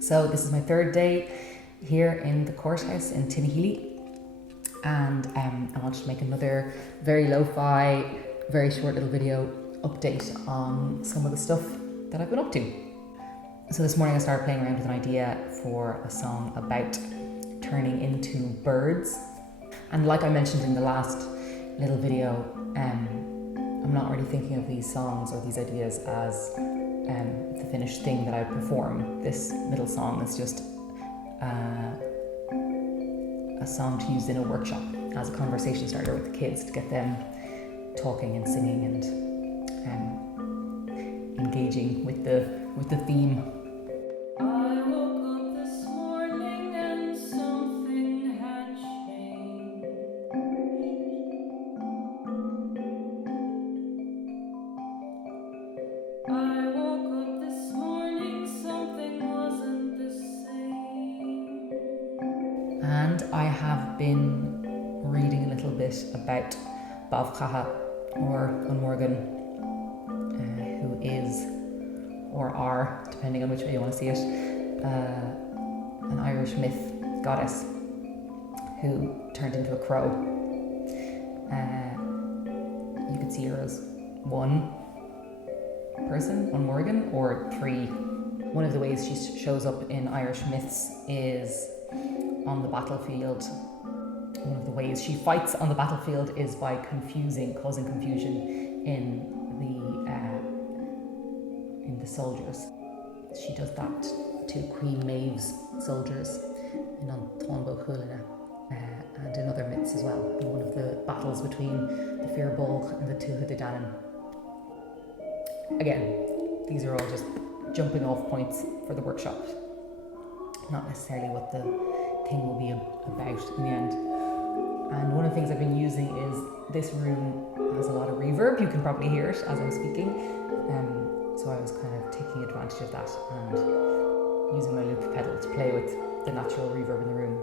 So this is my third day here in the Courthouse in Tinahely, and I wanted to make another very lo-fi, very short little video update on some of the stuff that I've been up to. So this morning I started playing around with an idea for a song about turning into birds, and like I mentioned in the last little video, I'm not really thinking of these songs or these ideas as the finished thing that I perform. This middle song is just a song to use in a workshop as a conversation starter with the kids, to get them talking and singing and engaging with the theme. I woke up this morning and something had changed. I woke up this morning, something wasn't the same. And I have been reading a little bit about Badhbh Catha, or An Mórrígan, who is, or are, depending on which way you want to see it, an Irish myth goddess who turned into a crow. You could see her as one person, An Mórrígan, or three. One of the ways she shows up in Irish myths is on the battlefield. One of the ways she fights on the battlefield is by causing confusion in the soldiers. She does that to Queen Maeve's soldiers in An Mórrígan, and in other myths as well, in one of the battles between the Badhbh and the ríoghain. Again, these are all just jumping off points for the workshop, not necessarily what the thing will be about in the end. And one of the things I've been using is, this room has a lot of reverb. You can probably hear it as I'm speaking. So I was kind of taking advantage of that and using my loop pedal to play with the natural reverb in the room.